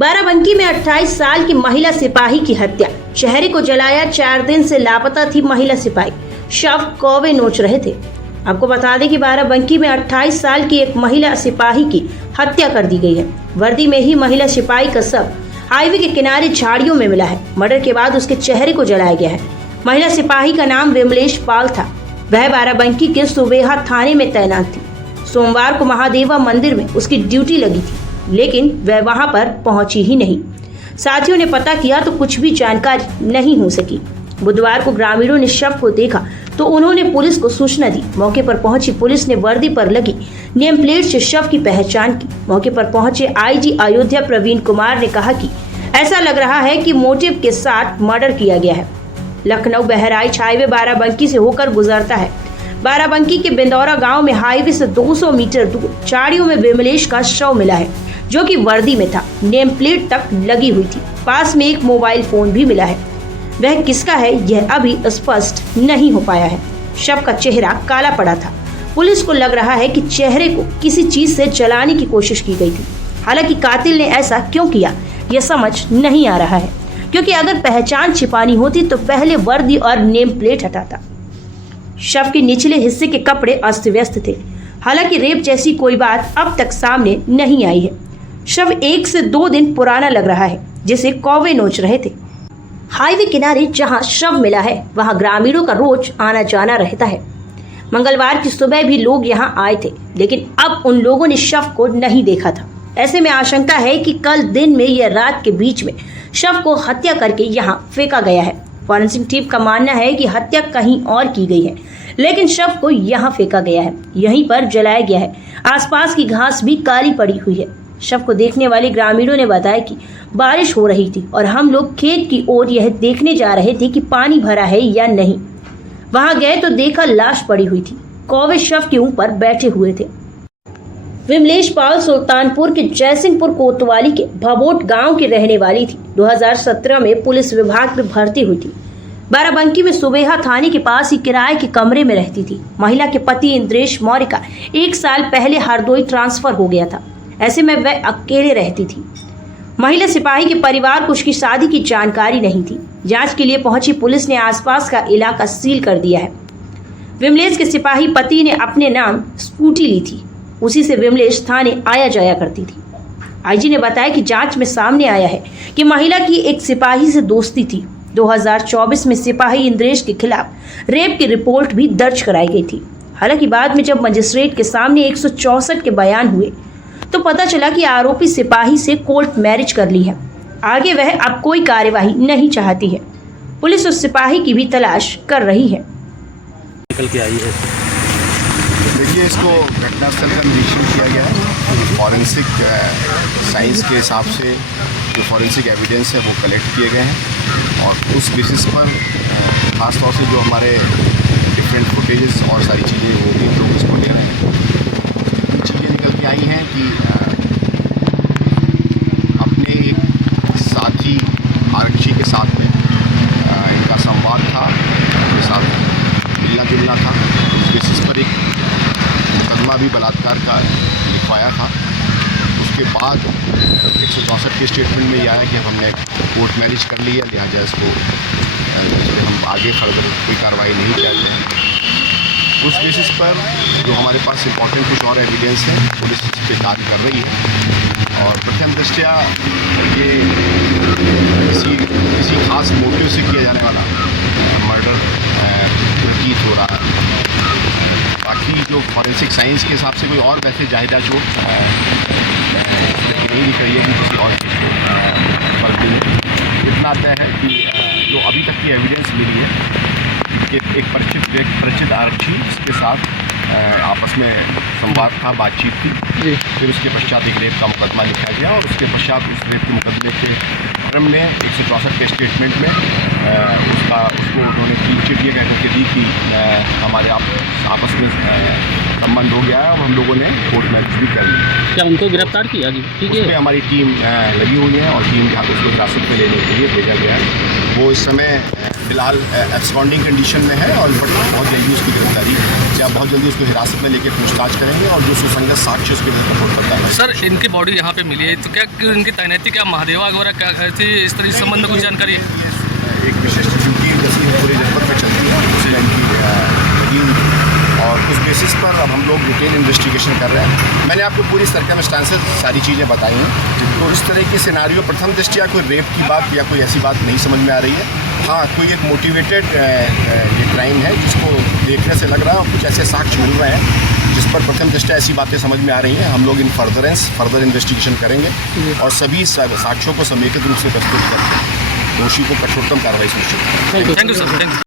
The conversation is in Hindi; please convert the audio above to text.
बाराबंकी में 28 साल की महिला सिपाही की हत्या। चेहरे को जलाया, 4 दिन से लापता थी महिला सिपाही, शव कौवे नोच रहे थे। आपको बता दें कि बाराबंकी में 28 साल की एक महिला सिपाही की हत्या कर दी गई है। वर्दी में ही महिला सिपाही का शव हाईवे के किनारे झाड़ियों में मिला है। मर्डर के बाद उसके चेहरे को जलाया गया है। महिला सिपाही का नाम विमलेश पाल था। वह बाराबंकी के सुबेहा थाने में तैनात थी। सोमवार को महादेवा मंदिर में उसकी ड्यूटी लगी थी, लेकिन वह वहां पर पहुंची ही नहीं। साथियों ने पता किया तो कुछ भी जानकारी नहीं हो सकी। बुधवार को ग्रामीणों ने शव को देखा तो उन्होंने पुलिस को सूचना दी। मौके पर पहुंची पुलिस ने वर्दी पर लगी नेम प्लेट से शव की पहचान की। मौके पर पहुंचे आईजी अयोध्या प्रवीण कुमार ने कहा कि ऐसा लग रहा है कि मोटिव के साथ मर्डर किया गया है। लखनऊ बहराइच हाईवे बाराबंकी से होकर गुजरता है। बाराबंकी के बिंदौरा गांव में हाईवे से 200 मीटर दूर झाड़ियों में विमलेश का शव मिला है, जो कि वर्दी में था। नेम प्लेट तक लगी हुई थी। पास में एक मोबाइल फोन भी मिला है। वह किसका है यह अभी स्पष्ट नहीं हो पाया है। शव का चेहरा काला पड़ा था। पुलिस को लग रहा है कि चेहरे को किसी चीज से जलाने की कोशिश की गई थी। हालांकि कातिल ने ऐसा क्यों किया यह समझ नहीं आ रहा है, क्योंकि अगर पहचान छिपानी होती तो पहले वर्दी और नेम प्लेट हटाता। शव के निचले हिस्से के कपड़े अस्त व्यस्त थे। हालांकि रेप जैसी कोई बात अब तक सामने नहीं आई है। शव 1 से 2 दिन पुराना लग रहा है, जिसे कौवे नोच रहे थे। हाईवे किनारे जहां शव मिला है वहां ग्रामीणों का रोज आना जाना रहता है। मंगलवार की सुबह भी लोग यहां आए थे, लेकिन अब उन लोगों ने शव को नहीं देखा था। ऐसे में आशंका है कि कल दिन में या रात के बीच में शव को हत्या करके यहां फेंका गया है। फॉरेंसिक टीम का मानना है कि हत्या कहीं और की गई है, लेकिन शव को यहां फेंका गया है, यहीं पर जलाया गया है। आसपास की घास भी काली पड़ी हुई है। शव को देखने वाले ग्रामीणों ने बताया कि बारिश हो रही थी और हम लोग खेत की ओर यह देखने जा रहे थे कि पानी भरा है या नहीं। वहां गए तो देखा लाश पड़ी हुई थी। कौवे शव के ऊपर बैठे हुए थे। विमलेश पाल सुल्तानपुर के जयसिंहपुर कोतवाली के भबोट गांव की रहने वाली थी। 2017 में पुलिस विभाग में भर्ती हुई थी। बाराबंकी में सुबेहा थाने के पास ही किराए के कमरे में रहती थी। महिला के पति इंद्रेश मौर्य का 1 साल पहले हरदोई ट्रांसफर हो गया था। ऐसे में वह अकेले रहती थी। महिला सिपाही के परिवार को उसकी शादी की जानकारी नहीं थी। जांच के लिए पहुंची पुलिस ने आसपास का इलाका सील कर दिया है। विमलेश के सिपाही पति ने अपने नाम स्कूटी ली थी। उसी से विमलेश थाने आया जाया करती थी। आईजी ने बताया कि जांच में सामने आया है कि महिला की एक सिपाही से दोस्ती थी। 2024 में सिपाही इंद्रेश के खिलाफ रेप की रिपोर्ट भी दर्ज कराई गई थी। हालांकि बाद में जब मजिस्ट्रेट के सामने 164 के बयान हुए तो पता चला कि आरोपी सिपाही से कोर्ट मैरिज कर ली है। आगे वह अब कोई कार्यवाही नहीं चाहती है। पुलिस उस सिपाही की भी तलाश कर रही है। निकल के आई है। देखिए, इसको घटनास्थल का निरीक्षण किया गया है। फॉरेंसिक साइंस के हिसाब से जो फॉरेंसिक एविडेंस है वो कलेक्ट किए गए हैं और उस बेसिस पर ख़ास तौर से जो हमारे डिफरेंट फुटेजेस और सारी चीज़ें वो भी लोग इसको ले रहे हैं। चीज़ें निकल के आई हैं कि अपने एक साथी आरक्षी के साथ में इनका संवाद था, उनके साथ मिलना जुलना था। उस बेसिस पर एक मुकदमा भी बलात्कार का लिखवाया था। उसके बाद 164 के स्टेटमेंट में यह आया कि हमने कोर्ट मैरिज कर लिया, लिहाजा इसको हम आगे फर्दर कोई कार्रवाई नहीं चाहते। उस बेसिस पर जो हमारे पास इम्पॉर्टेंट कुछ और एविडेंस है, पुलिस इस पर कार्य कर रही है और प्रथम दृष्टया ये किसी खास मोटिव से किया जाने वाला मर्डर प्रतीत हो रहा है। बाकी जो फॉरेंसिक साइंस के हिसाब से कोई और वैसे जायदा चोट नहीं दिख रही है कि किसी और बल्कि इतना तय है कि जो अभी तक की एविडेंस मिली है कि एक परिचित आरक्षी के साथ आपस में संवाद था, बातचीत थी। फिर उसके पश्चात एक रेप का मुकदमा लिखा गया और उसके पश्चात उस रेप के मुकदमे के क्रम में 164 के स्टेटमेंट में उसको उन्होंने क्लीन चिट ये कहकर के दी कि हमारे आपस में संबंध हो गया है और हम लोगों ने कोर्ट मैरिज भी कर ली। क्या उनको गिरफ्तार किया जी? ठीक है, उसमें हमारी टीम लगी हुई है और टीम उसको हिरासत में लेने के लिए भेजा गया है। वो इस समय फिलहाल एब्सकॉन्डिंग कंडीशन में है और बहुत जल्दी उसकी गिरफ्तारी या बहुत जल्दी उसको हिरासत में लेकर पूछताछ करेंगे और जो सुसंगत साक्ष्य उसके विरुद्ध रिपोर्ट करता है। सर, इनकी बॉडी यहाँ पे मिली है तो क्या इनकी तैनाती क्या महादेवा वगैरह क्या थी, इस तरह इस संबंध में कुछ जानकारी है? एक विशिष्ट ड्यूटी पूरे जनपद में चलती है, उसी इनकी टीम और उस बेसिस पर अब हम लोग डिटेल इन्वेस्टिगेशन कर रहे हैं। मैंने आपको पूरी सर्कमस्टांसेस सारी चीज़ें बताई हैं। तो इस तरह के सिनारियो प्रथम दृष्टया कोई रेप की बात या कोई ऐसी बात नहीं समझ में आ रही है। हाँ, कोई एक मोटिवेटेड ये क्राइम है जिसको देखने से लग रहा है और कुछ ऐसे साक्ष्य मिल रहे हैं जिस पर प्रथम दृष्टया ऐसी बातें समझ में आ रही हैं। हम लोग इन फर्दर इन्वेस्टिगेशन करेंगे और सभी साक्ष्यों को समेकित रूप से प्रस्तुत करके दोषी को कठोरतम कार्रवाई सुनिश्चित करेंगे। Thank you sir, thank you.